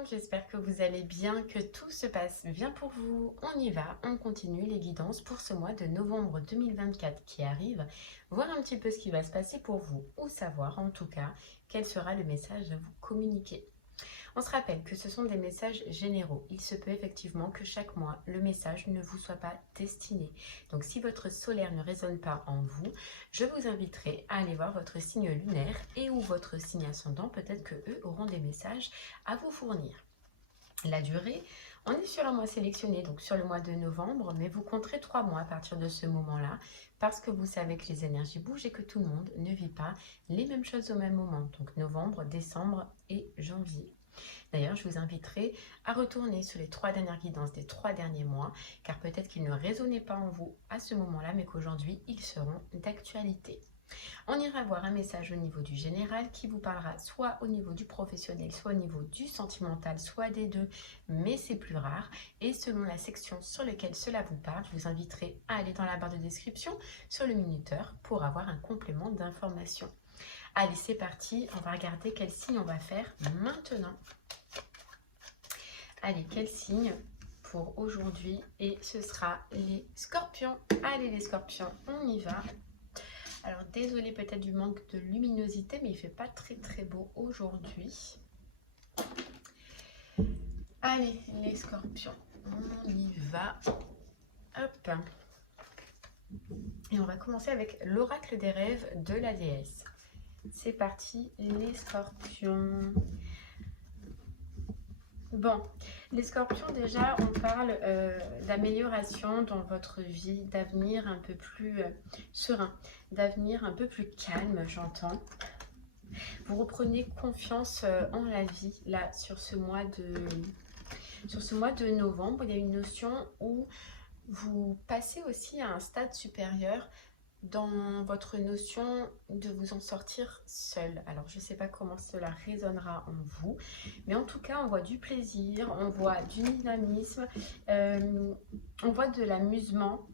monde, j'espère que vous allez bien, que tout se passe bien pour vous. On y va, on continue les guidances pour ce mois de novembre 2024 qui arrive, voir un petit peu ce qui va se passer pour vous ou savoir en tout cas quel sera le message à vous communiquer. On se rappelle que ce sont des messages généraux. Il se peut effectivement que chaque mois, le message ne vous soit pas destiné. Donc si votre solaire ne résonne pas en vous, je vous inviterai à aller voir votre signe lunaire et ou votre signe ascendant. Peut-être que eux auront des messages à vous fournir. La durée, on est sur un mois sélectionné, donc sur le mois de novembre, mais vous compterez 3 mois à partir de ce moment-là, parce que vous savez que les énergies bougent et que tout le monde ne vit pas les mêmes choses au même moment. Donc novembre, décembre et janvier. D'ailleurs, je vous inviterai à retourner sur les 3 dernières guidances des 3 derniers mois, car peut-être qu'ils ne résonnaient pas en vous à ce moment-là, mais qu'aujourd'hui, ils seront d'actualité. On ira voir un message au niveau du général qui vous parlera soit au niveau du professionnel, soit au niveau du sentimental, soit des deux, mais c'est plus rare. Et selon la section sur laquelle cela vous parle, je vous inviterai à aller dans la barre de description sur le minuteur pour avoir un complément d'information. Allez, c'est parti, on va regarder quel signe on va faire maintenant. Allez, quel signe pour aujourd'hui? Et ce sera les scorpions. Allez les scorpions, on y va. Alors désolé peut-être du manque de luminosité, mais il fait pas très beau aujourd'hui. Allez les scorpions, on y va. Hop. Et on va commencer avec l'oracle des rêves de la déesse. C'est parti les scorpions. Bon, les scorpions déjà, on parle d'amélioration dans votre vie, d'avenir un peu plus serein, d'avenir un peu plus calme, j'entends. Vous reprenez confiance en la vie, là, sur ce mois de novembre. Il y a une notion où vous passez aussi à un stade supérieur dans votre notion de vous en sortir seul. Alors, je ne sais pas comment cela résonnera en vous, mais en tout cas, on voit du plaisir, on voit du dynamisme, on voit de l'amusement.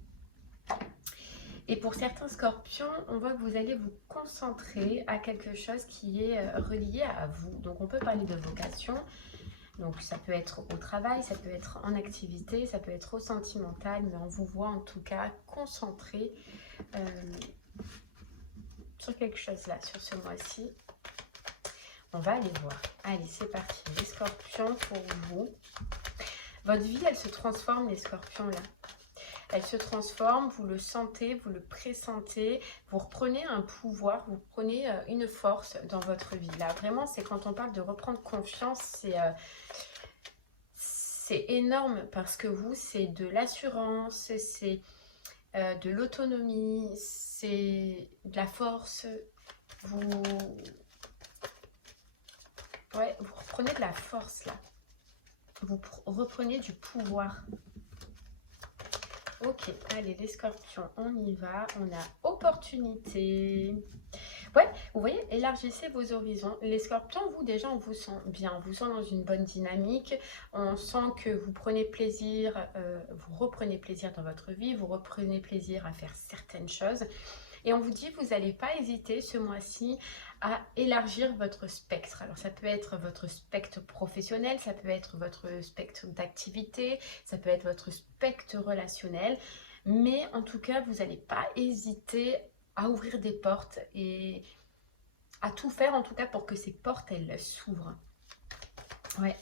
Et pour certains scorpions, on voit que vous allez vous concentrer à quelque chose qui est relié à vous. Donc, on peut parler de vocation. Donc, ça peut être au travail, ça peut être en activité, ça peut être au sentimental, mais on vous voit en tout cas concentré sur quelque chose là, sur ce mois-ci. On va aller voir. Allez, c'est parti. Les scorpions pour vous. Votre vie, elle se transforme, les scorpions là. Elle se transforme, vous le sentez, vous le pressentez, vous reprenez un pouvoir, vous prenez une force dans votre vie. Là, vraiment, c'est quand on parle de reprendre confiance, c'est énorme parce que vous, c'est de l'assurance, c'est de l'autonomie, c'est de la force. Vous reprenez de la force là. Vous reprenez du pouvoir. Ok, allez les scorpions, on y va. On a opportunité. Ouais, vous voyez, élargissez vos horizons. Les scorpions, vous déjà, on vous sent bien. On vous sent dans une bonne dynamique. On sent que vous prenez plaisir, vous reprenez plaisir dans votre vie. Vous reprenez plaisir à faire certaines choses. Et on vous dit, vous n'allez pas hésiter ce mois-ci à élargir votre spectre. Alors ça peut être votre spectre professionnel, ça peut être votre spectre d'activité, ça peut être votre spectre relationnel. Mais en tout cas, vous n'allez pas hésiter à ouvrir des portes et à tout faire en tout cas pour que ces portes, elles s'ouvrent. Ouais.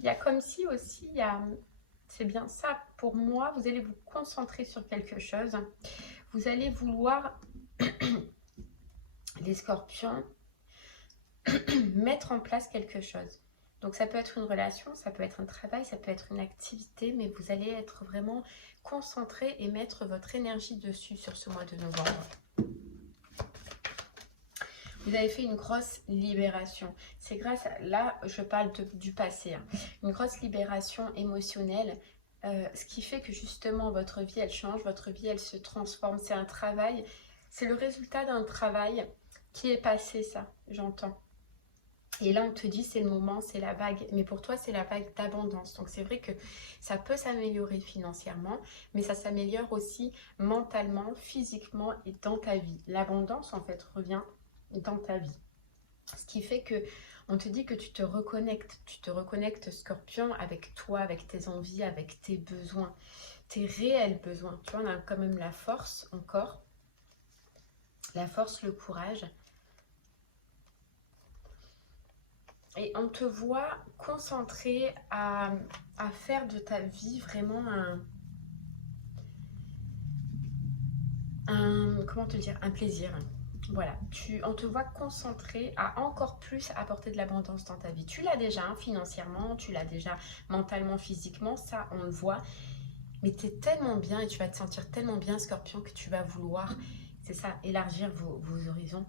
Il y a comme si aussi, c'est bien ça pour moi, vous allez vous concentrer sur quelque chose. Vous allez vouloir, les scorpions, mettre en place quelque chose. Donc ça peut être une relation, ça peut être un travail, ça peut être une activité, mais vous allez être vraiment concentré et mettre votre énergie dessus sur ce mois de novembre. Vous avez fait une grosse libération. C'est grâce à, là, je parle du passé, hein. Une grosse libération émotionnelle, ce qui fait que justement votre vie, elle change, votre vie, elle se transforme. C'est un travail, c'est le résultat d'un travail qui est passé, ça, j'entends. Et là, on te dit, c'est le moment, c'est la vague. Mais pour toi, c'est la vague d'abondance. Donc, c'est vrai que ça peut s'améliorer financièrement, mais ça s'améliore aussi mentalement, physiquement et dans ta vie. L'abondance, en fait, revient dans ta vie. Ce qui fait que on te dit que tu te reconnectes Scorpion avec toi, avec tes envies, avec tes besoins, tes réels besoins. Tu vois, on a quand même la force encore, la force, le courage. Et on te voit concentré à faire de ta vie vraiment comment te dire, un plaisir. Voilà, on te voit concentré à encore plus apporter de l'abondance dans ta vie. Tu l'as déjà hein, financièrement, tu l'as déjà mentalement, physiquement, ça on le voit. Mais tu es tellement bien et tu vas te sentir tellement bien, Scorpion, que tu vas vouloir, c'est ça, élargir vos horizons,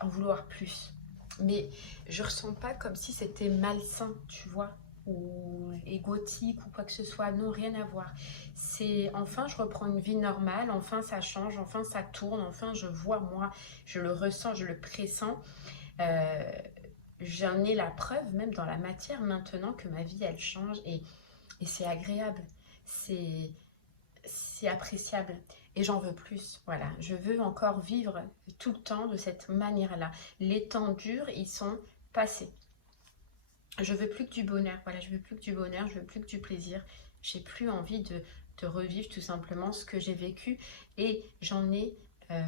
en vouloir plus. Mais je ressens pas comme si c'était malsain, tu vois, ou égotique ou quoi que ce soit. Non, rien à voir. C'est enfin, je reprends une vie normale, enfin ça change, enfin ça tourne, enfin je vois moi, je le ressens, je le pressens. Euh, J'en ai la preuve même dans la matière maintenant que ma vie elle change et c'est agréable. C'est c'est appréciable et j'en veux plus. Voilà, je veux encore vivre tout le temps de cette manière-là. Les temps durs, ils sont passés. Je veux plus que du bonheur. Voilà, je veux plus que du bonheur, je veux plus que du plaisir. J'ai plus envie de revivre tout simplement ce que j'ai vécu et euh,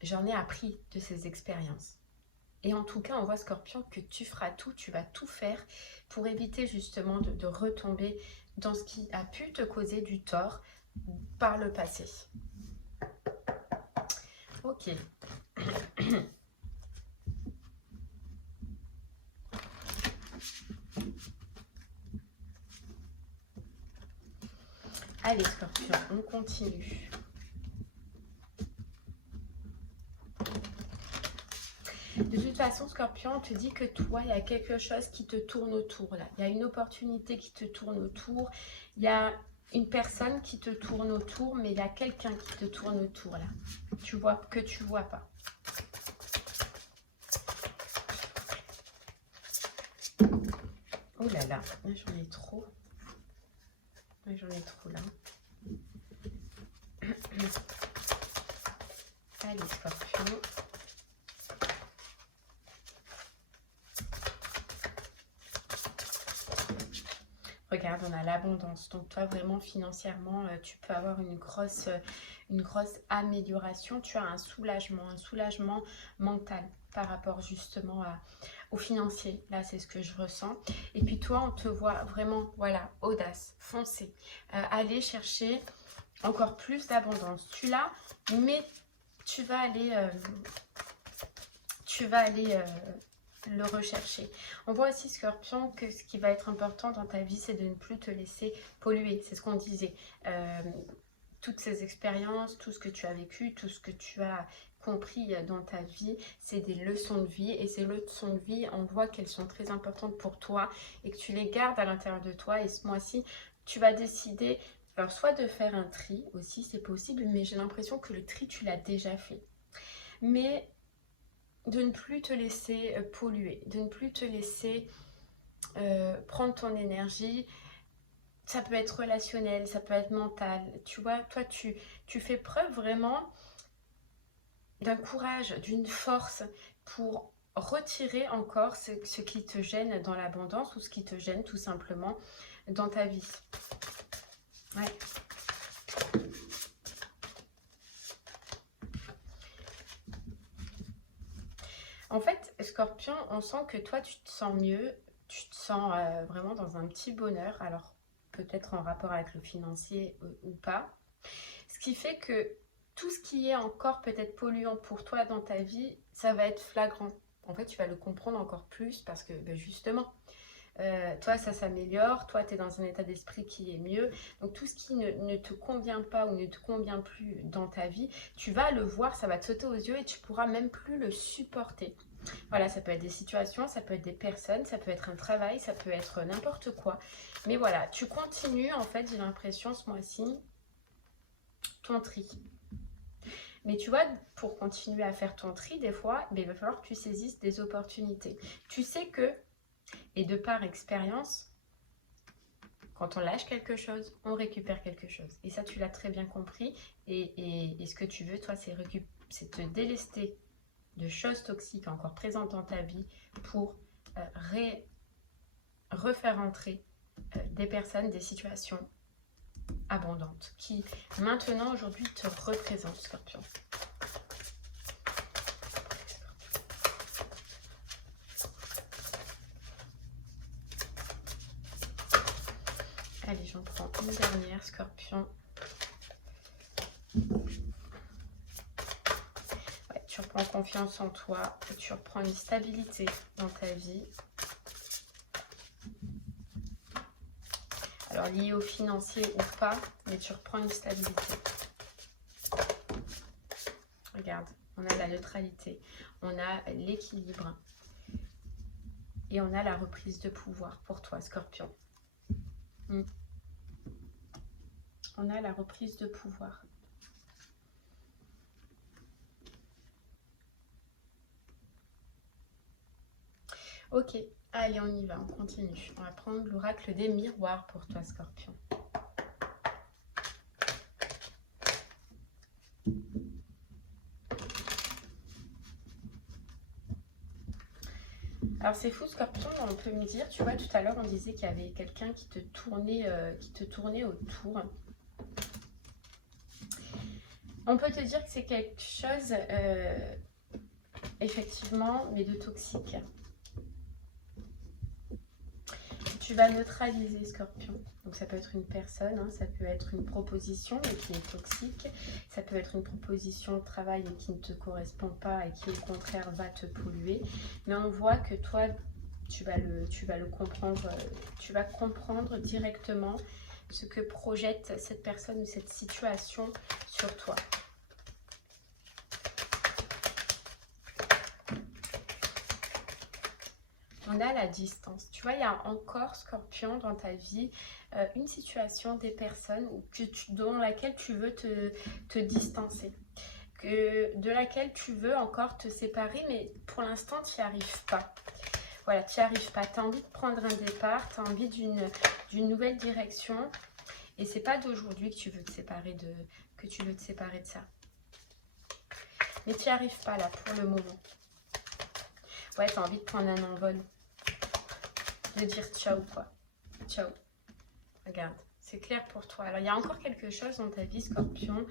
j'en ai appris de ces expériences. Et en tout cas, on voit Scorpion que tu feras tout, tu vas tout faire pour éviter justement de retomber dans ce qui a pu te causer du tort par le passé. Ok. Allez Scorpion, on continue. De toute façon, Scorpion, on te dit que toi, il y a quelque chose qui te tourne autour là. Il y a une opportunité qui te tourne autour. Il y a une personne qui te tourne autour, mais il y a quelqu'un qui te tourne autour là. Tu vois que tu vois pas. Oh là là, j'en ai trop. J'en ai trop là. Allez, Scorpion. Regarde, on a l'abondance. Donc toi, vraiment, financièrement, tu peux avoir une grosse amélioration. Tu as un soulagement mental par rapport justement au financier. Là, c'est ce que je ressens. Et puis toi, on te voit vraiment, voilà, audace, foncer. Aller chercher encore plus d'abondance. Tu l'as, mais tu vas aller... le rechercher. On voit aussi, Scorpion, que ce qui va être important dans ta vie, c'est de ne plus te laisser polluer. C'est ce qu'on disait. Toutes ces expériences, tout ce que tu as vécu, tout ce que tu as compris dans ta vie, c'est des leçons de vie. Et ces leçons de vie, on voit qu'elles sont très importantes pour toi et que tu les gardes à l'intérieur de toi. Et ce mois-ci, tu vas décider, alors soit de faire un tri aussi, c'est possible, mais j'ai l'impression que le tri, tu l'as déjà fait. Mais de ne plus te laisser polluer, de ne plus te laisser prendre ton énergie. Ça peut être relationnel, ça peut être mental. Tu vois, toi, tu fais preuve vraiment d'un courage, d'une force pour retirer encore ce qui te gêne dans l'abondance ou ce qui te gêne tout simplement dans ta vie. Ouais. En fait, Scorpion, on sent que toi, tu te sens mieux, tu te sens vraiment dans un petit bonheur, alors peut-être en rapport avec le financier ou pas. Ce qui fait que tout ce qui est encore peut-être polluant pour toi dans ta vie, ça va être flagrant. En fait, tu vas le comprendre encore plus parce que ben justement, toi, ça s'améliore, toi, tu es dans un état d'esprit qui est mieux. Donc, tout ce qui ne te convient pas ou ne te convient plus dans ta vie, tu vas le voir, ça va te sauter aux yeux et tu pourras même plus le supporter. Voilà, ça peut être des situations, ça peut être des personnes, ça peut être un travail, ça peut être n'importe quoi. Mais voilà, tu continues, en fait, j'ai l'impression, ce mois-ci, ton tri. Mais tu vois, pour continuer à faire ton tri, des fois, il va falloir que tu saisisses des opportunités. Tu sais que, et de par expérience, quand on lâche quelque chose, on récupère quelque chose. Et ça, tu l'as très bien compris. Et ce que tu veux, toi, c'est te délester de choses toxiques encore présentes dans ta vie pour refaire entrer des personnes, des situations abondantes qui, maintenant, aujourd'hui, te représentent, Scorpion. Allez, j'en prends une dernière, Scorpion. Ouais, tu reprends confiance en toi, tu reprends une stabilité dans ta vie. Alors, lié au financier ou pas, mais tu reprends une stabilité. Regarde, on a la neutralité, on a l'équilibre et on a la reprise de pouvoir pour toi, Scorpion. On a la reprise de pouvoir. Ok, allez, on y va, on continue. On va prendre l'oracle des miroirs pour toi, Scorpion. Alors c'est fou, Scorpion, on peut me dire, tu vois, tout à l'heure on disait qu'il y avait quelqu'un qui te tournait autour. On peut te dire que c'est quelque chose, effectivement, mais de toxique. Tu vas neutraliser, Scorpion. Donc ça peut être une personne, hein, ça peut être une proposition mais qui est toxique. Ça peut être une proposition de travail qui ne te correspond pas et qui au contraire va te polluer. Mais on voit que toi, tu vas le comprendre, tu vas comprendre directement ce que projette cette personne ou cette situation sur toi. On a la distance. Tu vois, il y a encore, Scorpion, dans ta vie, une situation, des personnes dans laquelle tu veux te distancer. De laquelle tu veux encore te séparer, mais pour l'instant, tu n'y arrives pas. Voilà, tu n'y arrives pas. Tu as envie de prendre un départ, tu as envie d'une nouvelle direction. Et c'est pas d'aujourd'hui que tu veux te séparer de ça. Mais tu n'y arrives pas là pour le moment. Ouais, tu as envie de prendre un envol. De dire ciao, quoi. Ciao. Regarde, c'est clair pour toi. Alors, il y a encore quelque chose dans ta vie, Scorpion,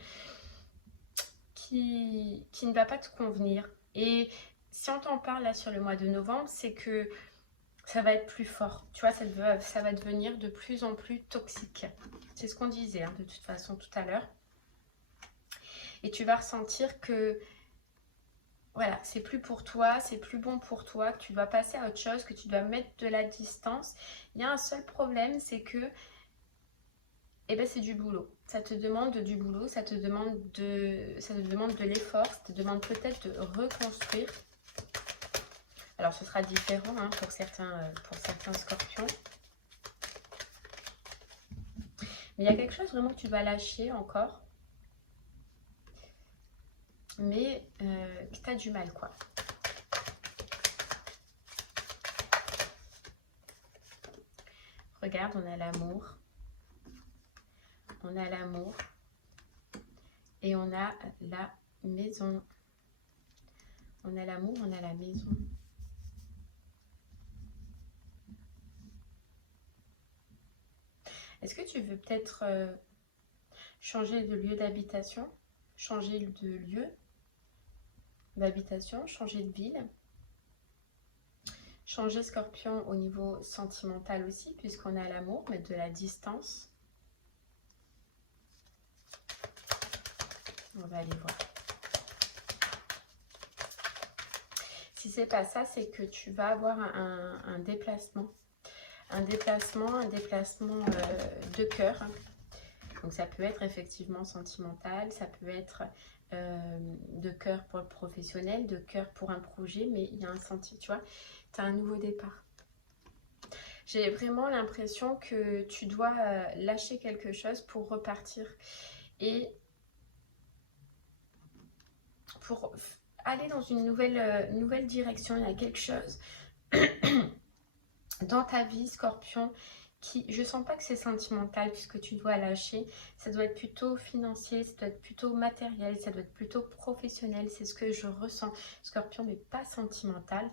qui ne va pas te convenir. Et si on t'en parle là sur le mois de novembre, c'est que ça va être plus fort. Tu vois, ça va devenir de plus en plus toxique. C'est ce qu'on disait, hein, de toute façon, tout à l'heure. Et tu vas ressentir que voilà, c'est plus pour toi, c'est plus bon pour toi, que tu dois passer à autre chose, que tu dois mettre de la distance. Il y a un seul problème, c'est que c'est du boulot. Ça te demande du boulot, ça te demande de l'effort, ça te demande peut-être de reconstruire. Alors ce sera différent hein, pour certains Scorpions. Mais il y a quelque chose vraiment que tu dois lâcher encore. Mais que tu as du mal, quoi. Regarde, on a l'amour. On a l'amour. Et on a la maison. On a l'amour, on a la maison. Est-ce que tu veux peut-être changer de lieu d'habitation? Changer de lieu d'habitation, changer de ville? Changer, Scorpion, au niveau sentimental aussi, puisqu'on a l'amour, mais de la distance. On va aller voir. Si c'est pas ça, c'est que tu vas avoir un déplacement. Un déplacement de cœur. Donc ça peut être effectivement sentimental, ça peut être de cœur pour le professionnel, de cœur pour un projet, mais il y a un sentiment, tu vois, tu as un nouveau départ. J'ai vraiment l'impression que tu dois lâcher quelque chose pour repartir. Et pour aller dans une nouvelle direction. Il y a quelque chose dans ta vie, Scorpion, qui, je sens pas que c'est sentimental puisque tu dois lâcher. Ça doit être plutôt financier, ça doit être plutôt matériel, ça doit être plutôt professionnel. C'est ce que je ressens, Scorpion, mais pas sentimental.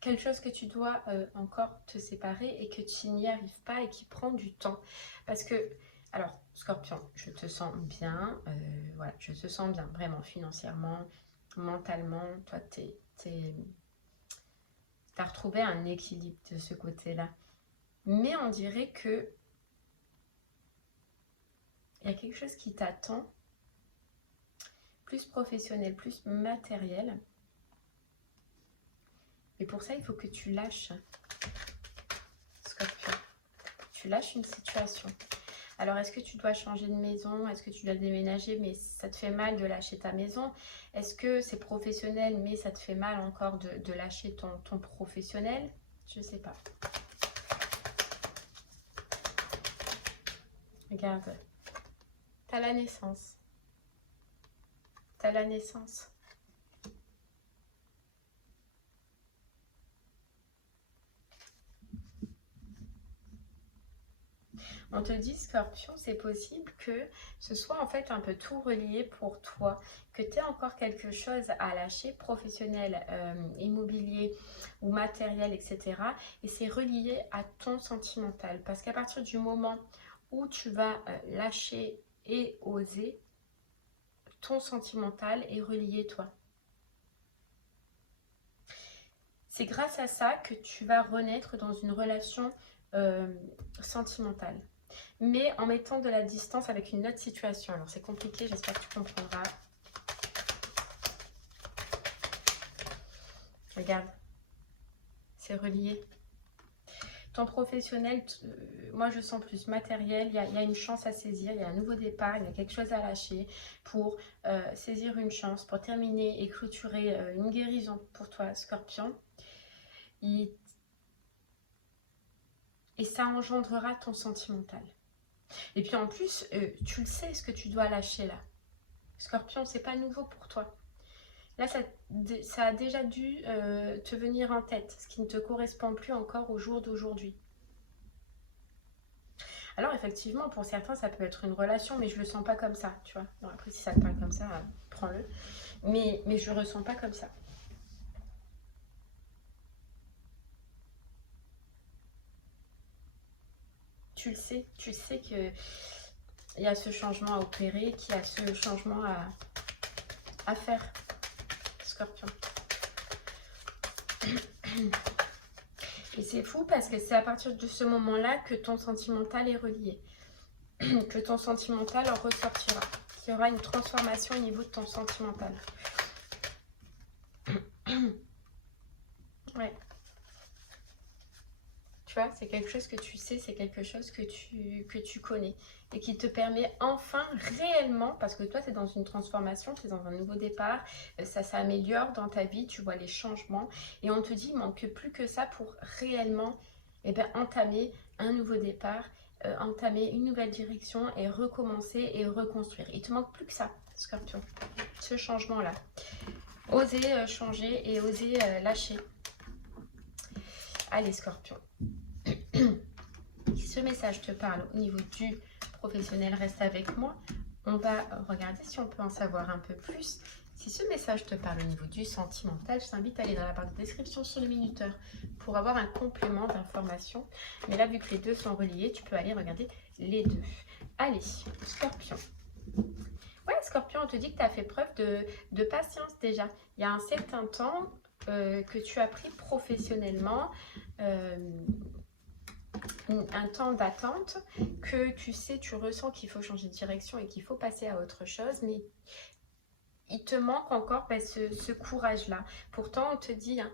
Quelque chose que tu dois encore te séparer et que tu n'y arrives pas et qui prend du temps. Parce que, alors, Scorpion, je te sens bien, voilà, je te sens bien, vraiment, financièrement, mentalement. Toi, t'as retrouvé un équilibre de ce côté-là. Mais on dirait que il y a quelque chose qui t'attend, plus professionnel, plus matériel. Et pour ça, il faut que tu lâches, Scorpion. Tu lâches une situation. Alors, est-ce que tu dois changer de maison? Est-ce que tu dois déménager, mais ça te fait mal de lâcher ta maison? Est-ce que c'est professionnel, mais ça te fait mal encore de lâcher ton professionnel? Je ne sais pas. Regarde. T'as la naissance. T'as la naissance. On te dit, Scorpion, c'est possible que ce soit en fait un peu tout relié pour toi, que tu aies encore quelque chose à lâcher, professionnel, immobilier ou matériel, etc. Et c'est relié à ton sentimental. Parce qu'à partir du moment où tu vas lâcher et oser, ton sentimental est relié toi. C'est grâce à ça que tu vas renaître dans une relation sentimentale. Mais en mettant de la distance avec une autre situation. Alors c'est compliqué, j'espère que tu comprendras. Regarde, c'est relié. Ton professionnel, moi je sens plus matériel, il y a une chance à saisir, il y a un nouveau départ, il y a quelque chose à lâcher pour saisir une chance, pour terminer et clôturer une guérison pour toi, Scorpion. Et ça engendrera ton sentimental. Et puis en plus, tu le sais ce que tu dois lâcher là. Scorpion, c'est pas nouveau pour toi. Là, ça a déjà dû te venir en tête, ce qui ne te correspond plus encore au jour d'aujourd'hui. Alors effectivement, pour certains, ça peut être une relation, mais je le sens pas comme ça, tu vois. Bon, après, si ça te parle comme ça, prends-le. Mais je le ressens pas comme ça. Tu le sais que il y a ce changement à opérer, qu'il y a ce changement à faire, Scorpion. Et c'est fou parce que c'est à partir de ce moment-là que ton sentimental est relié. Que ton sentimental en ressortira. Qu'il y aura une transformation au niveau de ton sentimental. Ouais. Tu vois, c'est quelque chose que tu sais, c'est quelque chose que tu connais. Et qui te permet enfin réellement, parce que toi, tu es dans une transformation, tu es dans un nouveau départ, ça s'améliore dans ta vie, tu vois les changements. Et on te dit, il manque plus que ça pour réellement entamer un nouveau départ, entamer une nouvelle direction et recommencer et reconstruire. Il te manque plus que ça, Scorpion, ce changement-là. Oser changer et oser lâcher. Allez, Scorpion. Si ce message te parle au niveau du professionnel, reste avec moi. On va regarder si on peut en savoir un peu plus. Si ce message te parle au niveau du sentimental, je t'invite à aller dans la barre de description sur le minuteur pour avoir un complément d'information. Mais là, vu que les deux sont reliés, tu peux aller regarder les deux. Allez, Scorpion. Ouais, Scorpion, on te dit que tu as fait preuve de patience déjà. Il y a un certain temps que tu as pris professionnellement, un temps d'attente, que tu sais, tu ressens qu'il faut changer de direction et qu'il faut passer à autre chose, mais il te manque encore ce courage-là. Pourtant, on te dit, hein,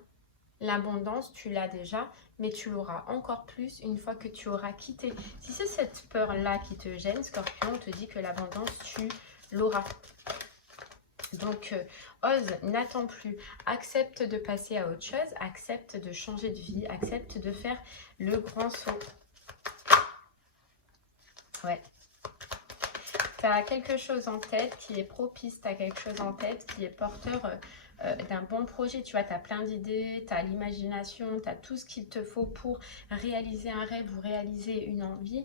l'abondance, tu l'as déjà, mais tu l'auras encore plus une fois que tu auras quitté. Si c'est cette peur-là qui te gêne, Scorpion, on te dit que l'abondance, tu l'auras. Donc, ose, n'attends plus, accepte de passer à autre chose, accepte de changer de vie, accepte de faire le grand saut. Ouais. Tu as quelque chose en tête qui est propice, tu as quelque chose en tête qui est porteur d'un bon projet. Tu vois, tu as plein d'idées, tu as l'imagination, tu as tout ce qu'il te faut pour réaliser un rêve ou réaliser une envie.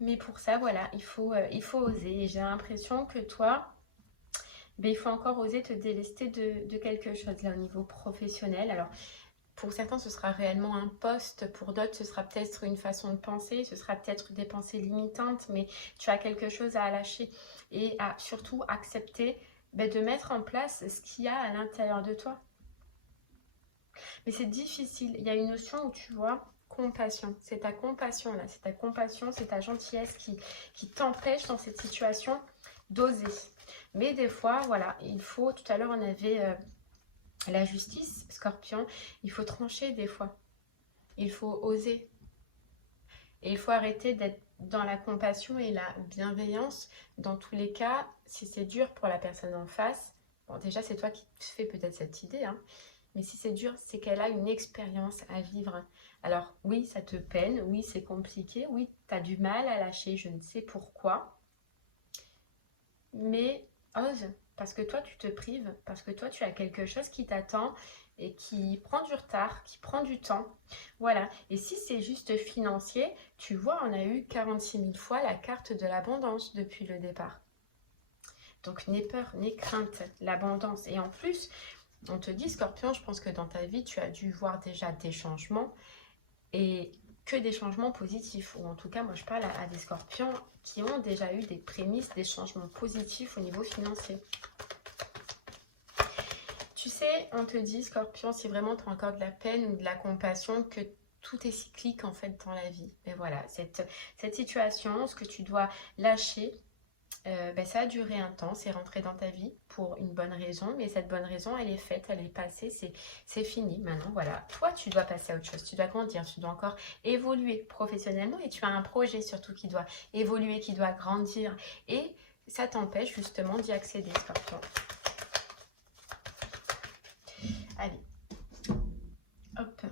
Mais pour ça, voilà, il faut oser. Et j'ai l'impression que toi, ben, il faut encore oser te délester de quelque chose là au niveau professionnel. Alors, pour certains, ce sera réellement un poste. Pour d'autres, ce sera peut-être une façon de penser. Ce sera peut-être des pensées limitantes. Mais tu as quelque chose à lâcher et à surtout accepter ben, de mettre en place ce qu'il y a à l'intérieur de toi. Mais c'est difficile. Il y a une notion où tu vois, compassion. C'est ta compassion là. C'est ta compassion, c'est ta gentillesse qui t'empêche dans cette situation d'oser. Mais des fois, voilà, il faut, tout à l'heure on avait la justice, Scorpion, il faut trancher des fois. Il faut oser. Et il faut arrêter d'être dans la compassion et la bienveillance. Dans tous les cas, si c'est dur pour la personne en face, bon déjà c'est toi qui te fais peut-être cette idée, hein, mais si c'est dur, c'est qu'elle a une expérience à vivre. Alors oui, ça te peine, oui c'est compliqué, oui tu as du mal à lâcher, je ne sais pourquoi, mais ose, parce que toi tu te prives, parce que toi tu as quelque chose qui t'attend et qui prend du retard, qui prend du temps. Voilà, et si c'est juste financier, tu vois, on a eu 46 000 fois la carte de l'abondance depuis le départ. Donc n'aie peur, n'aie crainte, l'abondance. Et en plus, on te dit, Scorpion, je pense que dans ta vie, tu as dû voir déjà des changements et que des changements positifs. Ou en tout cas, moi, je parle à des Scorpions qui ont déjà eu des prémices, des changements positifs au niveau financier. Tu sais, on te dit, Scorpion, si vraiment tu as encore de la peine ou de la compassion, que tout est cyclique en fait dans la vie. Et voilà, cette situation, ce que tu dois lâcher, ben, ça a duré un temps, c'est rentré dans ta vie pour une bonne raison, mais cette bonne raison, elle est faite, elle est passée, c'est fini. Maintenant, voilà, toi, tu dois passer à autre chose, tu dois grandir, tu dois encore évoluer professionnellement et tu as un projet surtout qui doit évoluer, qui doit grandir et ça t'empêche justement d'y accéder, Scorpion. Allez, hop.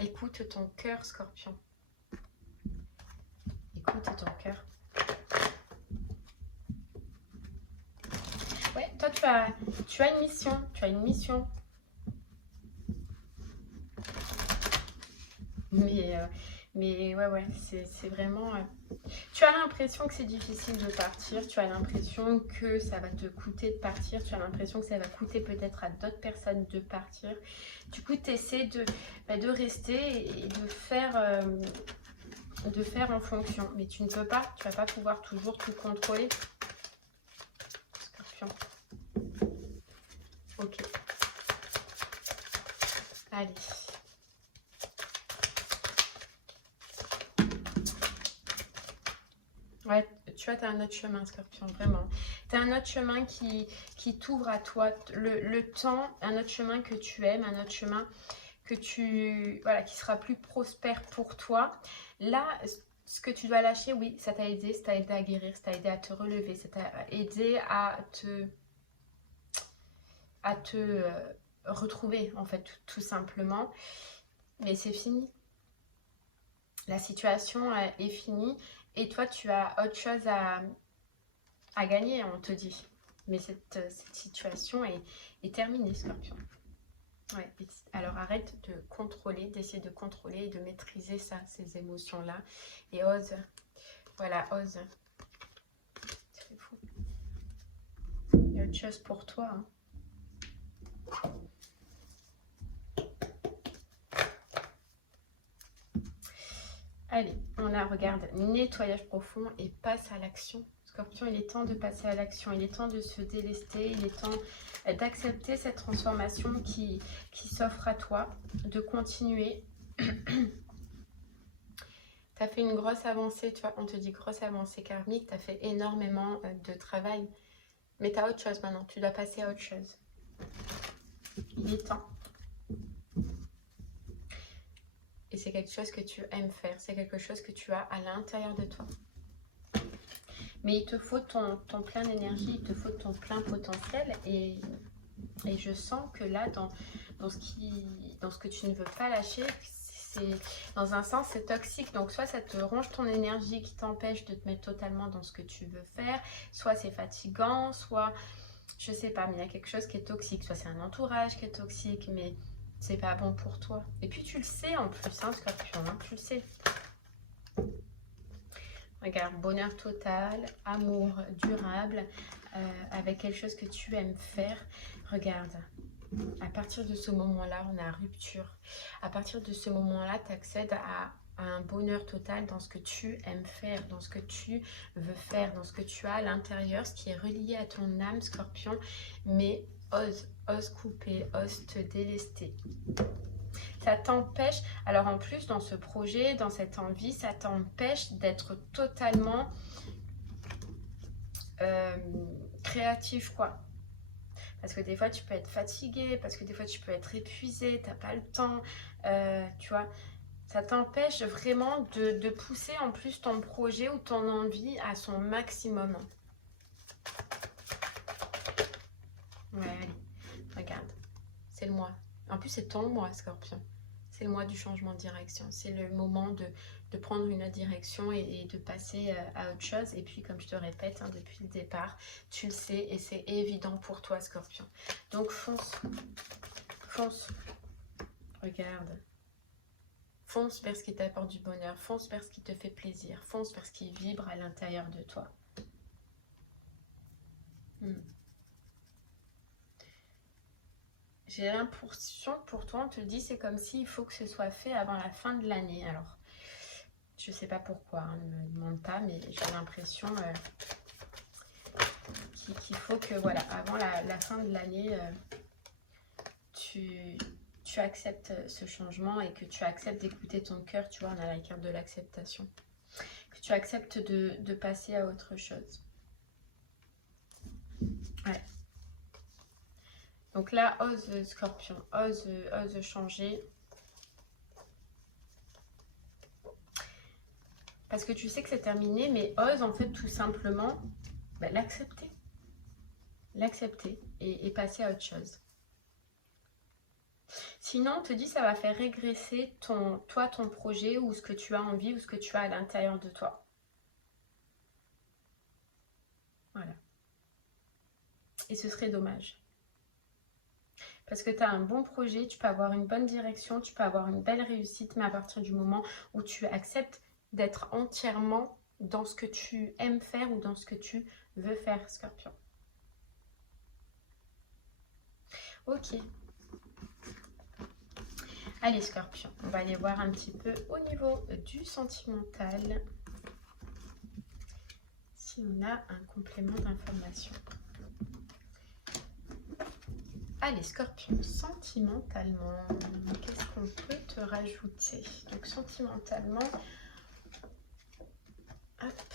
Écoute ton cœur, Scorpion. Écoute ton cœur. Ouais, toi tu as une mission, tu as une mission. Mais ouais, c'est vraiment... Tu as l'impression que c'est difficile de partir, tu as l'impression que ça va te coûter de partir, tu as l'impression que ça va coûter peut-être à d'autres personnes de partir. Du coup, tu essaies de rester et de faire en fonction. Mais tu ne peux pas, tu ne vas pas pouvoir toujours tout contrôler. Scorpion. Ok. Allez. Ouais, tu vois, tu as un autre chemin, Scorpion, vraiment. Tu as un autre chemin qui t'ouvre à toi. Le temps, un autre chemin que tu aimes, un autre chemin que voilà, qui sera plus prospère pour toi. Là, ce que tu dois lâcher, oui, ça t'a aidé à guérir, ça t'a aidé à te relever, ça t'a aidé à te retrouver, en fait, tout simplement. Mais c'est fini. La situation est finie. Et toi, tu as autre chose à gagner, on te dit. Mais cette situation est terminée, Scorpion. Ouais, alors arrête de contrôler, d'essayer de contrôler et de maîtriser ça, ces émotions-là. Et ose. Voilà, ose. C'est fou. Il y a autre chose pour toi. Hein. Allez, on a, regarde, nettoyage profond et passe à l'action. Scorpion, il est temps de passer à l'action, il est temps de se délester, il est temps d'accepter cette transformation qui s'offre à toi, de continuer. Tu as fait une grosse avancée, tu vois, on te dit grosse avancée karmique, tu as fait énormément de travail. Mais tu as autre chose maintenant, tu dois passer à autre chose. Il est temps. Et c'est quelque chose que tu aimes faire, c'est quelque chose que tu as à l'intérieur de toi. Mais il te faut ton plein d'énergie, il te faut ton plein potentiel. Et je sens que là, dans ce que tu ne veux pas lâcher, dans un sens, c'est toxique. Donc, soit ça te ronge ton énergie qui t'empêche de te mettre totalement dans ce que tu veux faire, soit c'est fatigant, soit, je sais pas, mais il y a quelque chose qui est toxique. Soit c'est un entourage qui est toxique, mais c'est pas bon pour toi. Et puis, tu le sais en plus, hein, Scorpion, hein, tu le sais. Regarde, bonheur total, amour durable, avec quelque chose que tu aimes faire. Regarde, à partir de ce moment-là, on a rupture. À partir de ce moment-là, tu accèdes à un bonheur total dans ce que tu aimes faire, dans ce que tu veux faire, dans ce que tu as à l'intérieur, ce qui est relié à ton âme, Scorpion. Mais ose couper, ose te délester. Ça t'empêche, alors en plus dans ce projet, dans cette envie, ça t'empêche d'être totalement créatif, quoi. Parce que des fois tu peux être fatigué, parce que des fois tu peux être épuisé, t'as pas le temps, tu vois. Ça t'empêche vraiment de pousser en plus ton projet ou ton envie à son maximum. Ouais, allez, regarde, c'est le mois. En plus c'est ton mois, Scorpion. C'est le mois du changement de direction. C'est le moment de prendre une autre direction et de passer à autre chose. Et puis, comme je te répète, hein, depuis le départ, tu le sais et c'est évident pour toi, Scorpion. Donc, fonce. Fonce. Regarde. Fonce vers ce qui t'apporte du bonheur. Fonce vers ce qui te fait plaisir. Fonce vers ce qui vibre à l'intérieur de toi. J'ai l'impression, pour toi, on te dit, c'est comme s'il faut que ce soit fait avant la fin de l'année. Alors, je sais pas pourquoi, hein, ne me demande pas, mais j'ai l'impression qu'il faut que, voilà, avant la fin de l'année, tu acceptes ce changement et que tu acceptes d'écouter ton cœur. Tu vois, on a la carte de l'acceptation. Que tu acceptes de passer à autre chose. Ouais. Donc là, ose, Scorpion, ose changer. Parce que tu sais que c'est terminé, mais ose en fait tout simplement l'accepter. L'accepter et passer à autre chose. Sinon, on te dit ça va faire régresser ton projet ou ce que tu as envie ou ce que tu as à l'intérieur de toi. Voilà. Et ce serait dommage. Parce que tu as un bon projet, tu peux avoir une bonne direction, tu peux avoir une belle réussite, mais à partir du moment où tu acceptes d'être entièrement dans ce que tu aimes faire ou dans ce que tu veux faire, Scorpion. Ok. Allez, Scorpion, on va aller voir un petit peu au niveau du sentimental si on a un complément d'information. Allez, Scorpion, sentimentalement, qu'est-ce qu'on peut te rajouter? Donc, sentimentalement, hop.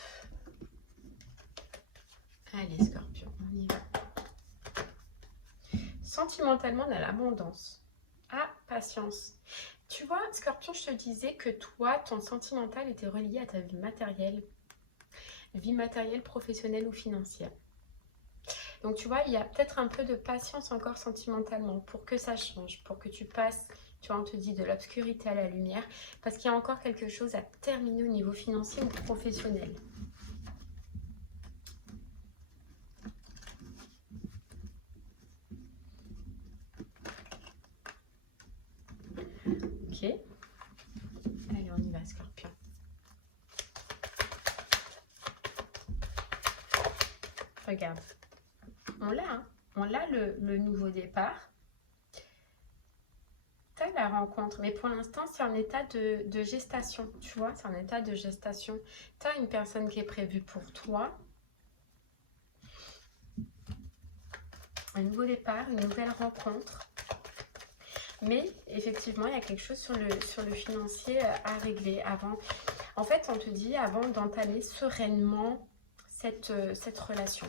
Allez, Scorpion, on y va. Sentimentalement, on a l'abondance. Ah, patience. Tu vois, Scorpion, je te disais que toi, ton sentimental était relié à ta vie matérielle professionnelle ou financière. Donc, tu vois, il y a peut-être un peu de patience encore sentimentalement pour que ça change, pour que tu passes, tu vois, on te dit de l'obscurité à la lumière, parce qu'il y a encore quelque chose à terminer au niveau financier ou professionnel. Ok. Allez, on y va, Scorpion. Regarde. On l'a, hein. On l'a le nouveau départ. Tu as la rencontre, mais pour l'instant, c'est en état de gestation. Tu vois, c'est en état de gestation. Tu as une personne qui est prévue pour toi. Un nouveau départ, une nouvelle rencontre. Mais effectivement, il y a quelque chose sur le financier à régler avant. En fait, on te dit avant d'entamer sereinement cette relation.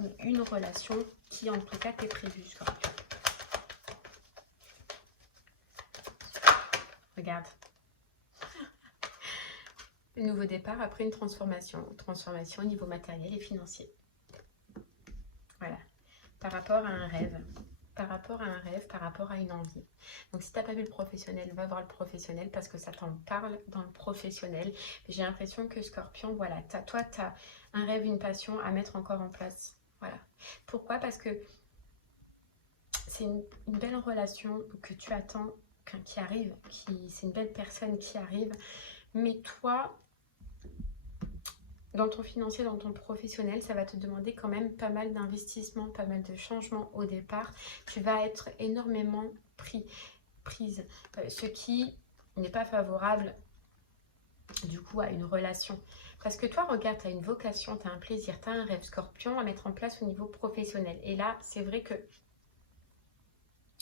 Ou une relation qui, en tout cas, t'est prévue, Scorpion. Regarde. Le nouveau départ après une transformation. Transformation au niveau matériel et financier. Voilà. Par rapport à un rêve. par rapport à un rêve, par rapport à une envie. Donc si tu n'as pas vu le professionnel, va voir le professionnel parce que ça t'en parle dans le professionnel. J'ai l'impression que Scorpion, voilà, toi tu as un rêve, une passion à mettre encore en place. Voilà. Pourquoi? Parce que c'est une belle relation que tu attends, qui arrive, c'est une belle personne qui arrive. Mais toi, dans ton financier, dans ton professionnel, ça va te demander quand même pas mal d'investissements, pas mal de changements au départ. Tu vas être énormément prise, ce qui n'est pas favorable du coup à une relation. Parce que toi, regarde, tu as une vocation, tu as un plaisir, tu as un rêve Scorpion à mettre en place au niveau professionnel. Et là, c'est vrai que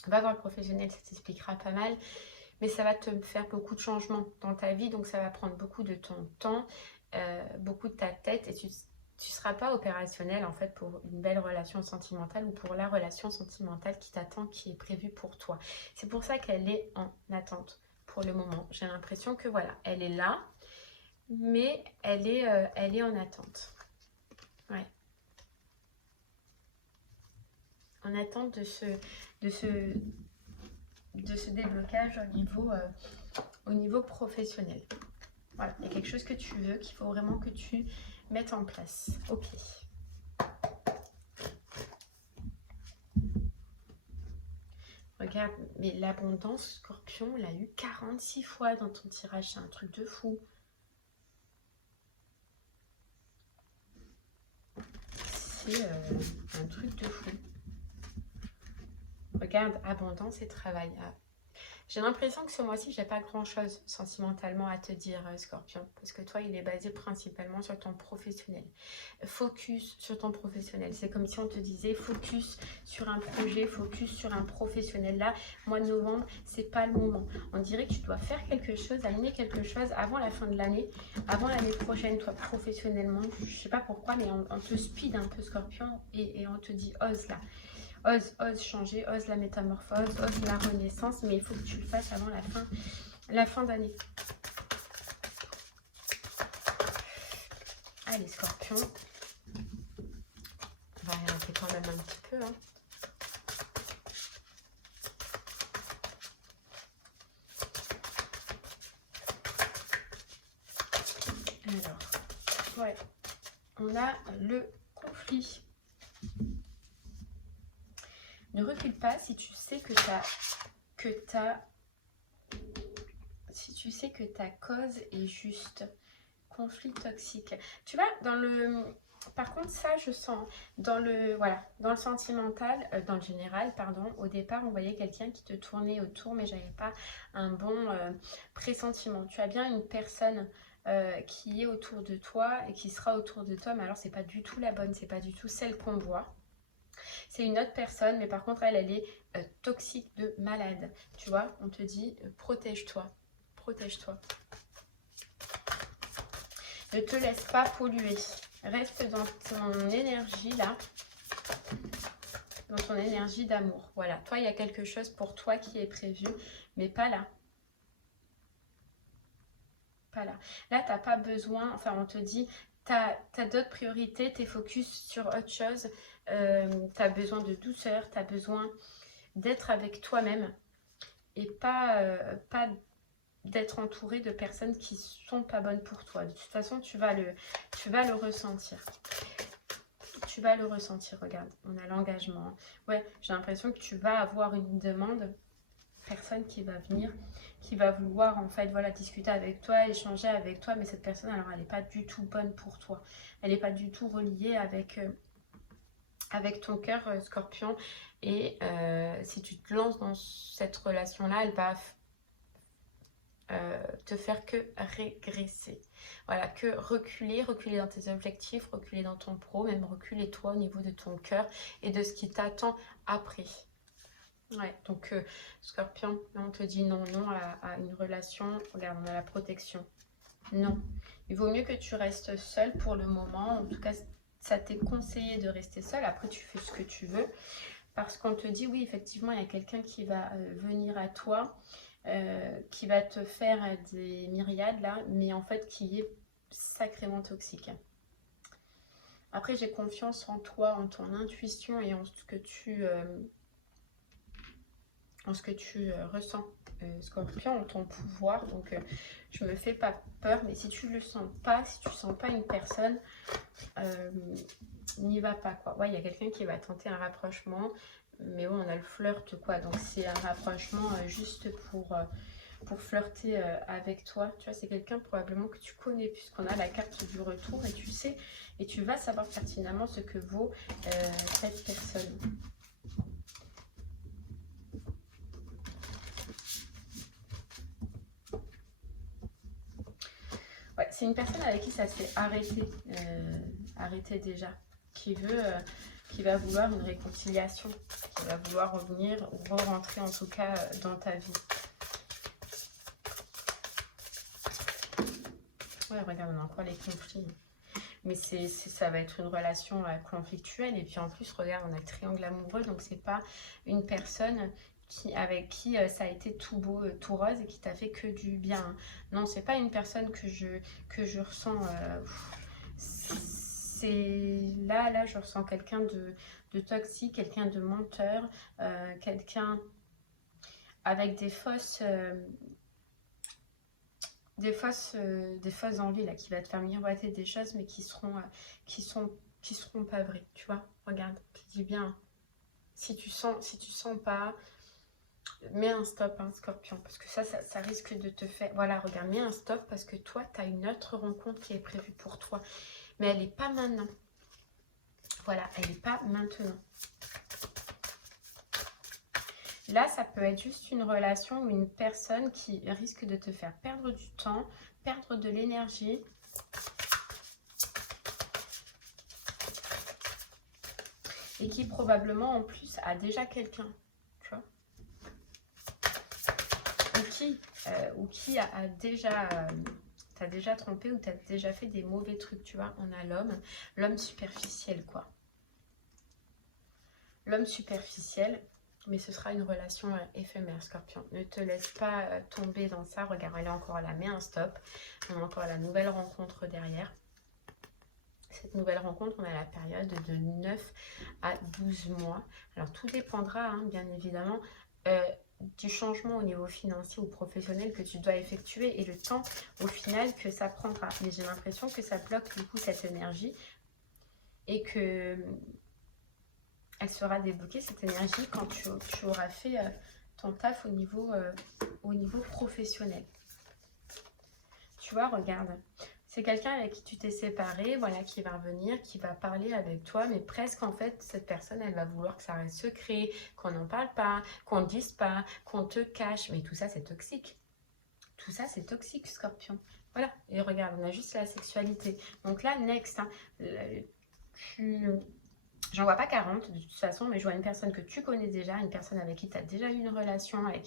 va voir le professionnel, ça t'expliquera pas mal. Mais ça va te faire beaucoup de changements dans ta vie. Donc ça va prendre beaucoup de ton temps, beaucoup de ta tête. Et tu ne seras pas opérationnel en fait pour une belle relation sentimentale ou pour la relation sentimentale qui t'attend, qui est prévue pour toi. C'est pour ça qu'elle est en attente pour le moment. J'ai l'impression que voilà, elle est là, mais elle est en attente. Ouais. En attente de ce déblocage au niveau professionnel. Voilà, il y a quelque chose que tu veux, qu'il faut vraiment que tu mettes en place. Ok. Regarde, mais l'abondance, Scorpion, l'a eu 46 fois dans ton tirage. C'est un truc de fou. C'est un truc de fou. Regarde, abondance et travail. Ah. J'ai l'impression que ce mois-ci, j'ai pas grand-chose sentimentalement à te dire, Scorpion. Parce que toi, il est basé principalement sur ton professionnel. Focus sur ton professionnel. C'est comme si on te disait focus sur un projet, focus sur un professionnel. Là, mois de novembre, c'est pas le moment. On dirait que tu dois faire quelque chose, aligner quelque chose avant la fin de l'année, avant l'année prochaine, toi, professionnellement. Je sais pas pourquoi, mais on te speed un peu, Scorpion, et on te dit ose là. Ose changer, ose la métamorphose, ose la renaissance, mais il faut que tu le fasses avant la fin d'année. Allez, Scorpion. On va arrêter quand même un petit peu. Hein. Alors, ouais, on a le conflit. Ne recule pas si tu sais que si tu sais que ta cause est juste. Conflit toxique. Tu vois, par contre, ça, je sens dans le sentimental, dans le général, pardon. Au départ, on voyait quelqu'un qui te tournait autour, mais j'avais pas un bon pressentiment. Tu as bien une personne qui est autour de toi et qui sera autour de toi, mais alors c'est pas du tout la bonne, c'est pas du tout celle qu'on voit. C'est une autre personne, mais par contre, elle est toxique de malade. Tu vois, on te dit protège-toi, protège-toi. Ne te laisse pas polluer. Reste dans ton énergie là, dans ton énergie d'amour. Voilà, toi, il y a quelque chose pour toi qui est prévu, mais pas là. Pas là. Là, tu n'as pas besoin, enfin, on te dit, tu as d'autres priorités, tu es focus sur autre chose. Tu as besoin de douceur, tu as besoin d'être avec toi-même et pas d'être entouré de personnes qui sont pas bonnes pour toi. De toute façon, tu vas le ressentir. Tu vas le ressentir, regarde, on a l'engagement. Ouais, j'ai l'impression que tu vas avoir une demande, personne qui va venir, qui va vouloir en fait, voilà, discuter avec toi, échanger avec toi, mais cette personne, alors elle n'est pas du tout bonne pour toi. Elle n'est pas du tout reliée avec ton cœur, Scorpion. Et si tu te lances dans cette relation-là, elle va te faire que régresser. Voilà, que reculer dans tes objectifs, reculer dans ton pro, même reculer toi au niveau de ton cœur et de ce qui t'attend après. Ouais, donc Scorpion, là on te dit non à une relation. Regarde, on a la protection. Non, il vaut mieux que tu restes seul pour le moment. En tout cas, ça t'est conseillé de rester seul. Après, tu fais ce que tu veux. Parce qu'on te dit, oui, effectivement, il y a quelqu'un qui va venir à toi, qui va te faire des myriades là, mais en fait qui est sacrément toxique. Après, j'ai confiance en toi, en ton intuition et en ce que tu en ce que tu ressens, Scorpion, en ton pouvoir. Donc, je me fais pas peur, mais si tu le sens pas, si tu sens pas une personne, n'y va pas, quoi. Ouais, il y a quelqu'un qui va tenter un rapprochement, mais ouais, on a le flirt, quoi. Donc, c'est un rapprochement juste pour flirter avec toi. Tu vois, c'est quelqu'un probablement que tu connais, puisqu'on a la carte du retour, et tu sais, et tu vas savoir pertinemment ce que vaut cette personne. Ouais, c'est une personne avec qui ça s'est arrêté déjà, qui va vouloir une réconciliation, qui va vouloir revenir ou re-rentrer en tout cas dans ta vie. Ouais, regarde, on a encore les conflits. Mais ça va être une relation conflictuelle. Et puis en plus, regarde, on a le triangle amoureux. Donc c'est pas une personne avec qui ça a été tout beau, tout rose et qui t'a fait que du bien, hein. Non, c'est pas une personne que je ressens. Là, je ressens quelqu'un de toxique, quelqu'un de menteur, quelqu'un avec des fausses envies là, qui va te faire miroiter des choses, mais qui seront pas vraies, tu vois. Regarde, je dis bien, si tu sens pas, mets un stop, hein, Scorpion, parce que ça risque de te faire, voilà, regarde, mets un stop, parce que toi, tu as une autre rencontre qui est prévue pour toi, mais elle n'est pas maintenant. Voilà, elle n'est pas maintenant. Là, ça peut être juste une relation ou une personne qui risque de te faire perdre du temps, perdre de l'énergie. Et qui probablement en plus a déjà quelqu'un, tu vois. Ou qui a déjà... t'as déjà trompé ou t'as déjà fait des mauvais trucs, tu vois. On a l'homme superficiel, quoi. L'homme superficiel, mais ce sera une relation éphémère, Scorpion. Ne te laisse pas tomber dans ça. Regarde, elle est encore là, mets un stop. On a encore la nouvelle rencontre derrière. Cette nouvelle rencontre, on a la période de 9 à 12 mois. Alors, tout dépendra, hein, bien évidemment, du changement au niveau financier ou professionnel que tu dois effectuer et le temps, au final, que ça prendra. Mais j'ai l'impression que ça bloque, du coup, cette énergie et que elle sera débloquée, cette énergie, quand tu auras fait ton taf au niveau professionnel. Tu vois, regarde. C'est quelqu'un avec qui tu t'es séparé, voilà, qui va revenir, qui va parler avec toi, mais presque en fait, cette personne, elle va vouloir que ça reste secret, qu'on n'en parle pas, qu'on ne dise pas, qu'on te cache. Mais tout ça, c'est toxique. Tout ça, c'est toxique, Scorpion. Voilà, et regarde, on a juste la sexualité. Donc là, next, hein, j'en vois pas 40 de toute façon, mais je vois une personne que tu connais déjà, une personne avec qui tu as déjà eu une relation, avec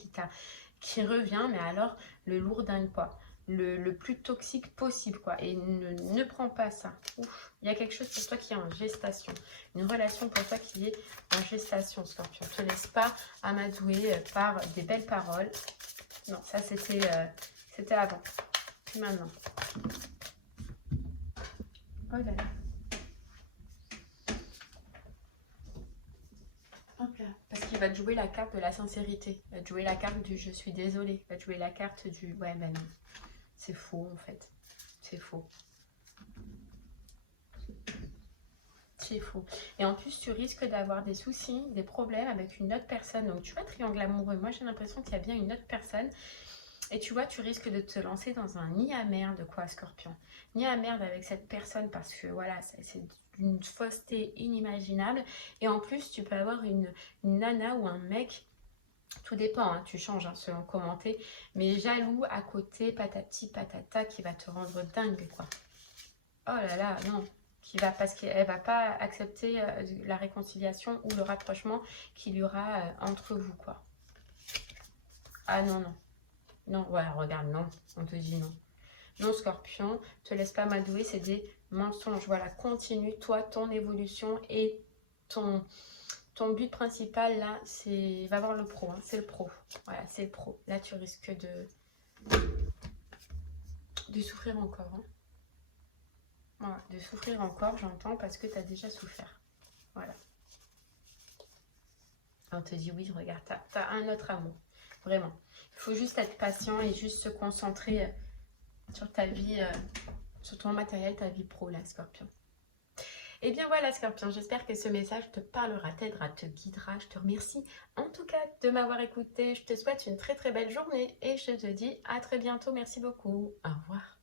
qui revient, mais alors le lourd dingue, quoi. Le plus toxique possible, quoi. Et ne prends pas ça. Ouf, il y a quelque chose pour toi qui est en gestation. Une relation pour toi qui est en gestation, Scorpion. Ne te laisse pas amadouer par des belles paroles. Non, ça c'était avant. Puis maintenant. Oh là là. Hop là. Parce qu'il va te jouer la carte de la sincérité. Il va te jouer la carte du je suis désolée. Il va te jouer la carte du ouais, ben non. C'est faux en fait. C'est faux. C'est faux. Et en plus, tu risques d'avoir des soucis, des problèmes avec une autre personne. Donc, tu vois, triangle amoureux. Moi, j'ai l'impression qu'il y a bien une autre personne. Et tu vois, tu risques de te lancer dans un nid à merde, quoi, Scorpion. Nid à merde avec cette personne parce que, voilà, c'est une fausseté inimaginable. Et en plus, tu peux avoir une nana ou un mec, tout dépend, hein, tu changes hein, selon comment t'es, mais jaloux à côté, patati patata, qui va te rendre dingue, quoi. Oh là là, non. Parce qu'elle va pas accepter la réconciliation ou le rapprochement qu'il y aura entre vous, quoi. Ah non, non. Non, voilà, regarde, non. On te dit non. Non, Scorpion, te laisse pas m'adouer, c'est des mensonges. Voilà, continue, toi, ton évolution et ton but principal, là, c'est... Va voir le pro, hein, c'est le pro. Voilà, c'est le pro. Là, tu risques de souffrir encore, hein. Voilà, de souffrir encore, j'entends, parce que tu as déjà souffert. Voilà. On te dit oui, regarde, tu as un autre amour. Vraiment. Il faut juste être patient et juste se concentrer sur ta vie, sur ton matériel, ta vie pro, là, Scorpion. Et bien voilà, Scorpion, j'espère que ce message te parlera, t'aidera, te guidera. Je te remercie en tout cas de m'avoir écouté. Je te souhaite une très très belle journée et je te dis à très bientôt. Merci beaucoup. Au revoir.